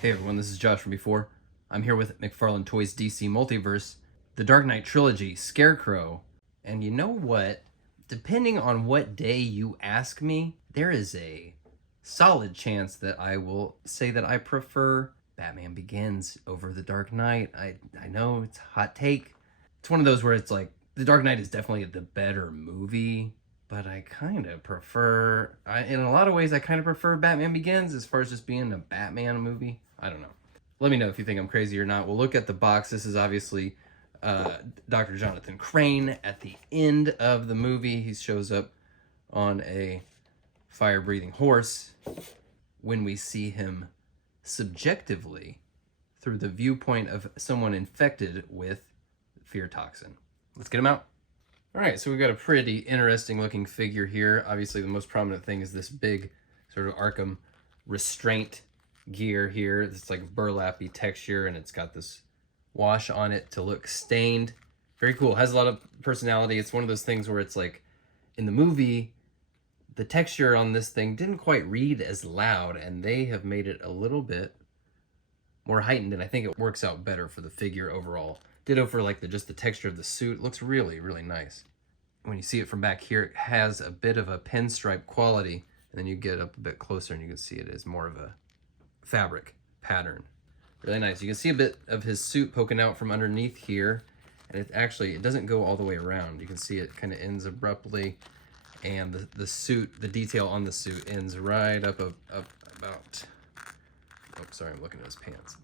Hey everyone, this is Josh from before. I'm here with McFarlane Toys DC Multiverse, the Dark Knight Trilogy, Scarecrow. And you know what? Depending on what day you ask me, there is a solid chance that I will say that I prefer Batman Begins over The Dark Knight. I know it's a hot take. It's one of those where it's like, The Dark Knight is definitely the better movie, but I kind of prefer, in a lot of ways, I kind of prefer Batman Begins as far as just being a Batman movie. I don't know. Let me know if you think I'm crazy or not. We'll look at the box. This is obviously Dr. Jonathan Crane at the end of the movie. He shows up on a fire-breathing horse when we see him subjectively through the viewpoint of someone infected with fear toxin. Let's get him out. All right, so we've got a pretty interesting looking figure here. Obviously, the most prominent thing is this big sort of Arkham restraint gear here. It's like burlappy texture, and it's got this wash on it to look stained. Very cool. Has a lot of personality. It's one of those things where it's like, in the movie, the texture on this thing didn't quite read as loud, and they have made it a little bit more heightened, and I think it works out better for the figure overall. Ditto for like just the texture of the suit. It looks really, really nice. When you see it from back here, it has a bit of a pinstripe quality, and then you get up a bit closer and you can see it is more of a fabric pattern. Really nice. You can see a bit of his suit poking out from underneath here, and it doesn't go all the way around. You can see it kind of ends abruptly, and the suit, the detail on the suit ends right up about, oh sorry, I'm looking at his pants.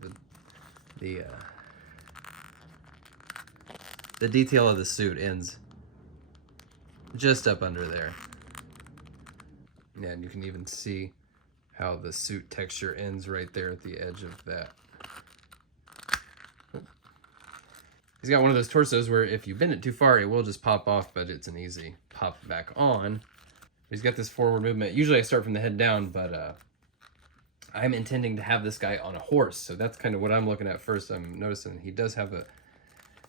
The detail of the suit ends just up under there. Yeah, and you can even see how the suit texture ends right there at the edge of that. He's got one of those torsos where if you bend it too far, it will just pop off, but it's an easy pop back on. He's got this forward movement. Usually I start from the head down, but I'm intending to have this guy on a horse, so that's kind of what I'm looking at first. I'm noticing he does have a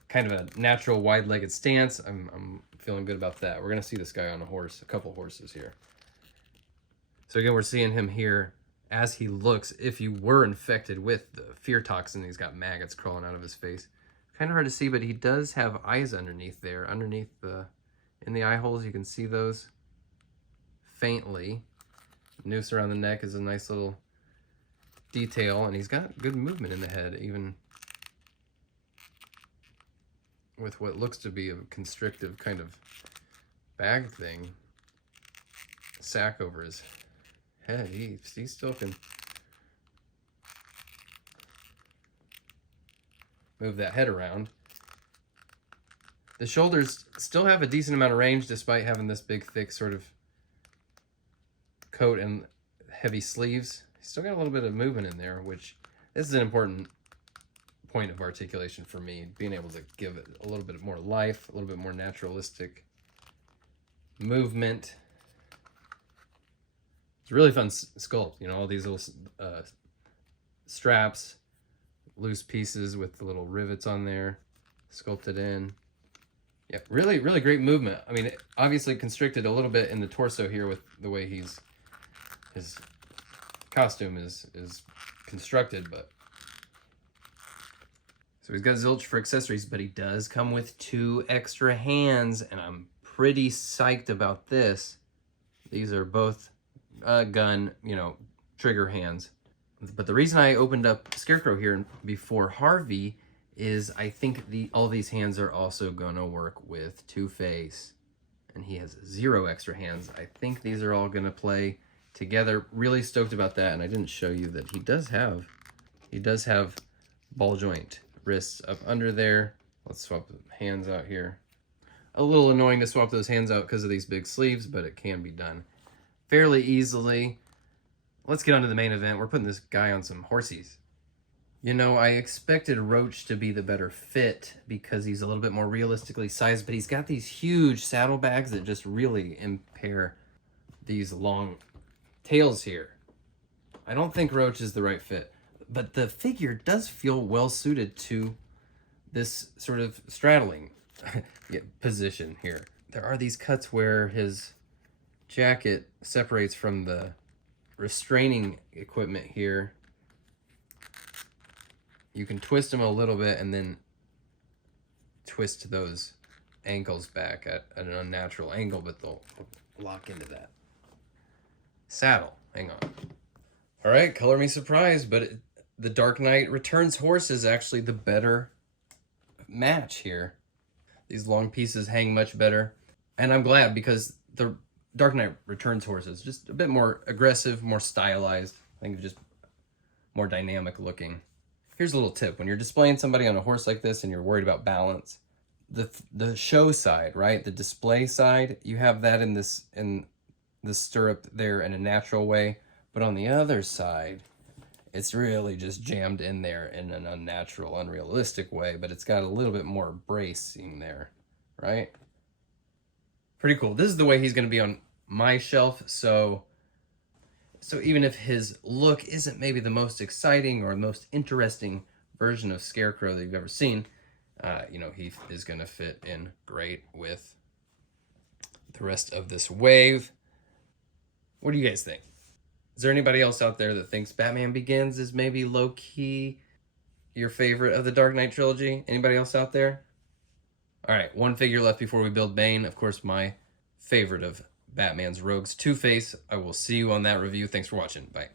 kind of a natural wide-legged stance. I'm feeling good about that. We're gonna see this guy on a horse, a couple horses here. So again, we're seeing him here as he looks, if you were infected with the fear toxin. He's got maggots crawling out of his face. Kind of hard to see, but he does have eyes underneath there. In the eye holes, you can see those faintly. Noose around the neck is a nice little detail, and he's got good movement in the head, even with what looks to be a constrictive kind of bag thing, sack over his head. He still can move that head around. The shoulders still have a decent amount of range despite having this big, thick sort of coat and heavy sleeves. He's still got a little bit of movement in there, which this is an important point of articulation for me, being able to give it a little bit more life, a little bit more naturalistic movement. It's a really fun sculpt, you know, all these little straps, loose pieces with the little rivets on there, sculpted in. Yeah, really, really great movement. I mean, obviously constricted a little bit in the torso here with the way his costume is constructed, but so he's got zilch for accessories, but he does come with 2 extra hands, and I'm pretty psyched about this. These are both gun, trigger hands. But the reason I opened up Scarecrow here before Harvey is I think all these hands are also gonna work with Two-Face, and he has 0 extra hands. I think these are all gonna play together. Really stoked about that, and I didn't show you that he does have ball joint wrists up under there. Let's swap the hands out here. A little annoying to swap those hands out because of these big sleeves, but it can be done fairly easily. Let's get on to the main event. We're putting this guy on some horsies. You know, I expected Roach to be the better fit because he's a little bit more realistically sized, but he's got these huge saddlebags that just really impair these long tails here. I don't think Roach is the right fit, but the figure does feel well suited to this sort of straddling position here. There are these cuts where his jacket separates from the restraining equipment here. You can twist them a little bit and then twist those ankles back at an unnatural angle, but they'll lock into that. Saddle, hang on. All right, color me surprised, but the Dark Knight Returns horse is actually the better match here. These long pieces hang much better, and I'm glad because the Dark Knight Returns horse is just a bit more aggressive, more stylized. I think just more dynamic looking. Here's a little tip. When you're displaying somebody on a horse like this and you're worried about balance, the show side, right? The display side, you have that in the stirrup there in a natural way, but on the other side, it's really just jammed in there in an unnatural, unrealistic way, but it's got a little bit more bracing there, right? Pretty cool. This is the way he's going to be on my shelf, so even if his look isn't maybe the most exciting or most interesting version of Scarecrow that you've ever seen, he is going to fit in great with the rest of this wave. What do you guys think? Is there anybody else out there that thinks Batman Begins is maybe low-key your favorite of the Dark Knight trilogy? Anybody else out there? All right, one figure left before we build Bane. Of course, my favorite of Batman's rogues, Two-Face. I will see you on that review. Thanks for watching. Bye.